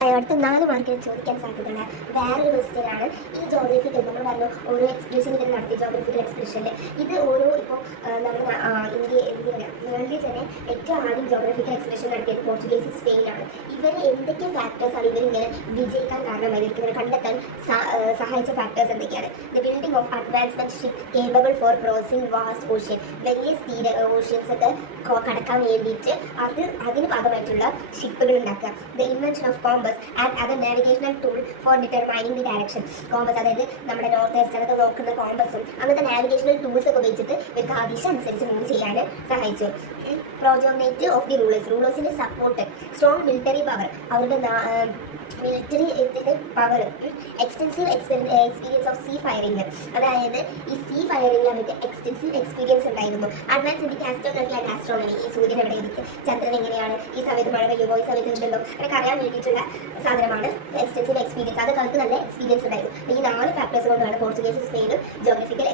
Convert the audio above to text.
അടുത്ത 4 മാർക്കിന് ചോദിക്കാൻ സാധ്യതയുള്ള വേറൊരു ക്വസ്റ്റ്യൻ ആണ് ഈ ജോഗ്രഫിക്കൽ. നമ്മൾ പറഞ്ഞു ഓരോ എക്സ്പ്രഷൻ ഇതിൽ നടത്തി ജോഗ്രഫിക്കൽ എക്സ്പ്രഷനിൽ ഇത് ഓരോ ഇപ്പോൾ നമ്മുടെ ഇന്ത്യയിലെ വേൾഡിൽ തന്നെ ഏറ്റവും ആദ്യം ജോഗ്രഫിക്കൽ എക്സ്പ്രഷൻ നടത്തിയത് പോർച്ചുഗീസ് സ്പെയിനാണ്. ഇവർ എന്തൊക്കെ ഫാക്ടേഴ്സാണ് ഇവരിങ്ങനെ വിജയിക്കാൻ കാരണമായി ഇവർക്ക് കണ്ടെത്താൻ സഹായിച്ച ഫാക്ടേഴ്സ് എന്തൊക്കെയാണ്? The building of advancement ship capable for crossing vast ocean, വലിയ ഓഷ്യൻസ് ഒക്കെ കടക്കാൻ വേണ്ടിയിട്ട് അതിന് ഭാഗമായിട്ടുള്ള ഷിപ്പുകൾ ഉണ്ടാക്കുക. The invention of compass and other navigational tool for determining the direction. Compass അതായത് നമ്മുടെ നോർത്ത് വെസ്റ്റ് അതൊക്കെ നോക്കുന്ന കോമ്പസും അങ്ങനത്തെ നാവിഗേഷണൽ ടൂൾസ് ഒക്കെ ഉപയോഗിച്ചിട്ട് ഇവർക്ക് ആ ദിശ അനുസരിച്ച് മൂവ് ചെയ്യാൻ സഹായിച്ചു. പ്രോജോനേറ്റ് ഓഫ് ദി റൂളേഴ്സിന്റെ സപ്പോർട്ട്, സ്ട്രോങ് മിലിറ്ററി പവർ, അവരുടെ military power, extensive experience of sea faring, അതായത് ഈ സീ ഫയറിംഗ് അവർക്ക് എക്സ്റ്റെൻസീവ് എക്സ്പീരിയൻസ് ഉണ്ടായിരുന്നു. Advance in the astronomy and astronomy, ഈ സൂര്യൻ എവിടെ ഇരിക്കും, ചന്ദ്രൻ എങ്ങനെയാണ്, ഈ സമയത്ത് മഴ പെയ്യുമോ, ഈ സമയത്ത് ഉണ്ടല്ലോ, അതൊക്കെ അറിയാൻ വേണ്ടിയിട്ടുള്ള സാധനമാണ് എക്സ്റ്റെൻസീവ് എക്സ്പീരിയൻസ്. അത് കാലത്ത് നല്ല എക്സ്പീരിയൻസ് ഉണ്ടായിരുന്നു. ഈ 4 ഫാക്ടേഴ്സ് കൊണ്ടാണ് പോർച്ചുഗീസ് സ്പെയിനും ജോഗ്രഫിക്കൽ